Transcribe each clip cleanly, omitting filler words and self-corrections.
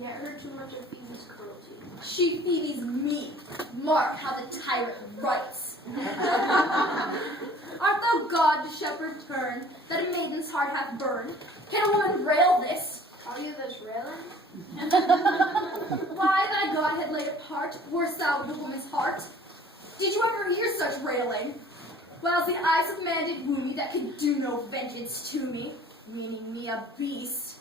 Yet heard too much of Phoebe's cruelty. She Phoebe's me. Mark how the tyrant writes. Art thou God to shepherd turn, that a maiden's heart hath burned? Can a woman rail this? Are you thus railing? Why thy God had laid apart, wert thou with a woman's heart? Did you ever hear such railing? Whiles the eyes of man did woo me, that could do no vengeance to me, meaning me a beast.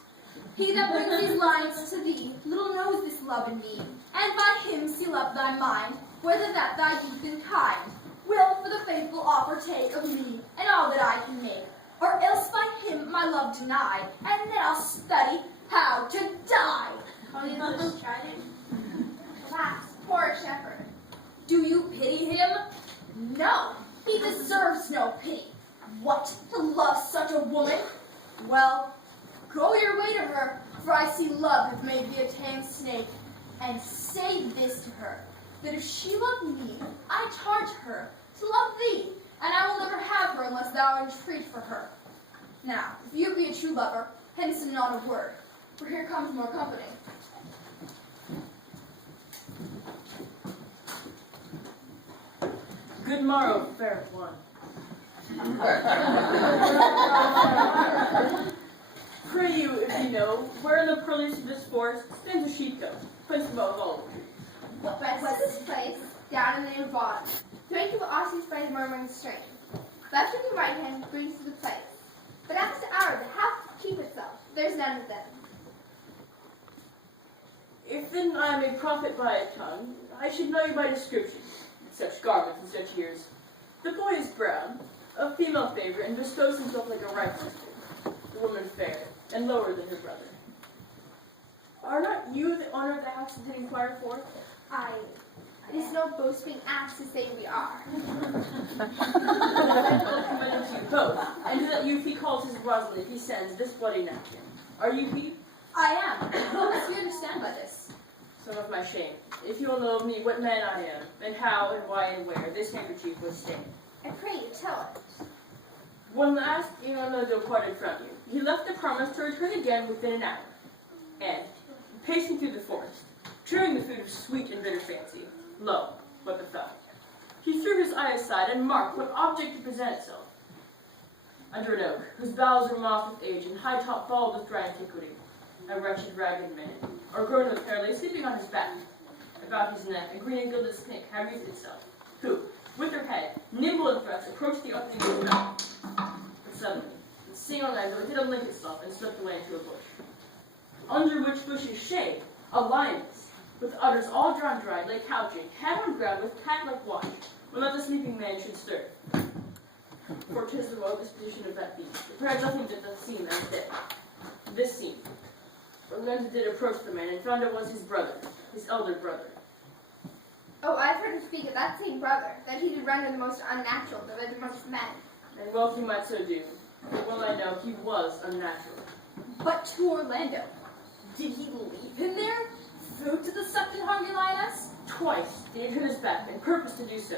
He that brings these lines to thee, little knows this love in me, and by him seal up thy mind, whether that thy youth and kind will for the faithful offer take of me, and all that I can make, or else by him my love deny, and then I'll study how to die. Are you thus chided? Alas, poor shepherd, do you pity him? No, he deserves no pity. What, to love such a woman? Well, go your way to her, for I see love hath made thee a tame snake. And say this to her, that if she love me, I charge her to love thee, and I will never have her unless thou entreat for her. Now, if you be a true lover, hence and not a word, for here comes more company. Good morrow, fair one. Pray you, if you know, where in the purlieus of this forest stands a sheep goat, principal of all the trees. What was this place? Down in the bottom. Drink of Aussie's by murmuring stream. Left with your right hand brings to the place. But at this hour the house keep itself. There's none of them. If then I am a prophet by a tongue, I should know you by description, such garments and such years. The boy is brown, of female favor, and bestows himself like a right sister, the woman fair, and lower than her brother. Are not you the owner of the house that did inquire for? It is no boast being asked to say we are. Commended to you both, and to that youth he calls his Rosalind, he sends this bloody napkin. Are you he? I am. What must we understand by this? Some of my shame. If you will know of me, what man I am, and how, and why, and where this handkerchief was stained. And pray you tell us. When last Leonardo departed from you, he left a promise to return again within an hour. And, pacing through the forest, chewing the food of sweet and bitter fancy, lo, what befell. He threw his eye aside and marked what object to present itself. Under an oak, whose boughs were mossed with age and high-top bald with dry antiquity, a wretched ragged man, or grown with hair, lay sleeping on his back. About his neck, a green and gilded snake had wreathed itself, who, with her head, nimble and fresh, approached the opening of his mouth. But suddenly, seeing on land, it did unlink itself and slipped away into a bush. Under which bush's shade, a lioness, with udders all drawn dry, lay couching, head on ground with cat-like watch, when not the sleeping man should stir. For 'tis the woe disposition of that beast, that perhaps nothing did not seem as dead. This scene. Orlando did approach the man, and found it was his brother, his elder brother. Oh, I've heard him speak of that same brother, that he did render the most unnatural of amongst men. And well he might so do, for well I know he was unnatural. But to Orlando, did he leave him there? Food to the sucked and hungry lioness? Twice did he turn his back, and purposed to do so,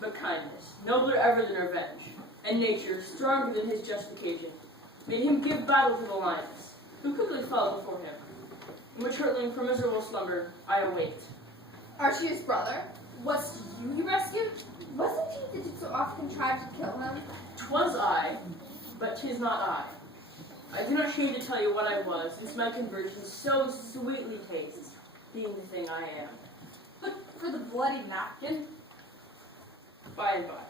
but kindness, nobler ever than revenge, and nature, stronger than his justification, made him give battle to the lioness, who quickly fell before him, in which hurtling from miserable slumber, I awaked. Art you his brother? Was you he rescued? Wasn't he that did so often contrive to kill him? 'Twas I, but 'tis not I. I do not shame to tell you what I was, since my conversion so sweetly tastes, being the thing I am. But for the bloody napkin? By and by.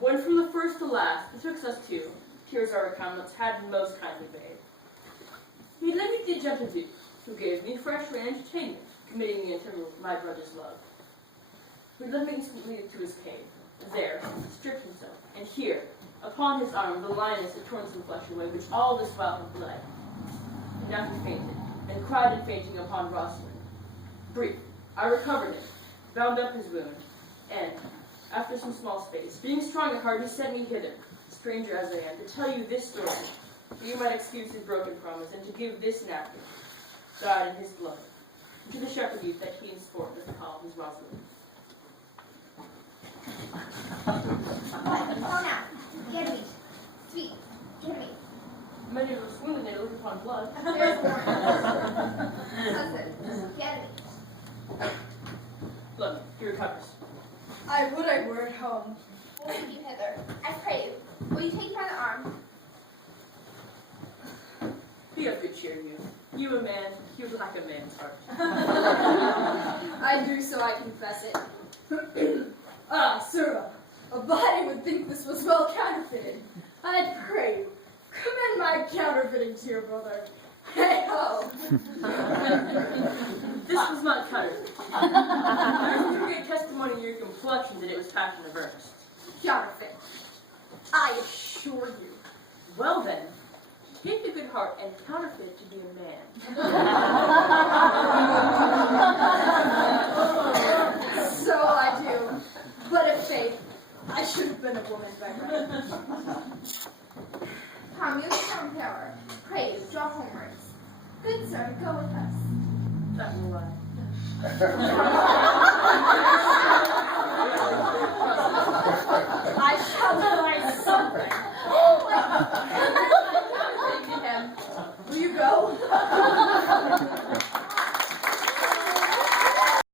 When from the first to last, betwixt us two, tears our countenance had most kindly bathed. He led me to the gentle Duke, who gave me fresh and entertainment, committing me into my brother's love. He led me instantly to his cave. There, stripped himself, and here, upon his arm, the lioness had torn some flesh away, which all this while had bled. And now he fainted, and cried in fainting upon Rosalind. Brief, I recovered him, bound up his wound, and, after some small space, being strong at heart, he sent me hither, stranger as I am, to tell you this story, that you might excuse his broken promise, and to give this napkin, dyed in his blood, to the shepherd youth that he in sport doth call his Rosalind. What? Oh, now. Give me. Sweet. Give me. Many will swoon and they look upon blood. There's more. Listen, get me. Look, he recovers. I would I were at home. Take you hither. I pray you. Will you take me by the arm? Be of good cheer, youth. You a man, you lack a man's heart. I do so I confess it. Ah, sirrah, a body would think this was well counterfeited. I pray you, commend my counterfeiting to your brother. Hey ho! This was not counterfeit. There is too great testimony in your complexion that it was passion of earnest. Counterfeit. I assure you. Well then, take a good heart and counterfeit it to be a man. So I do. But if faith, I should have been a woman by right. Come, you have power. Pray you, draw homewards. Good sir, go with us. That will I. I shall find something. Will you go?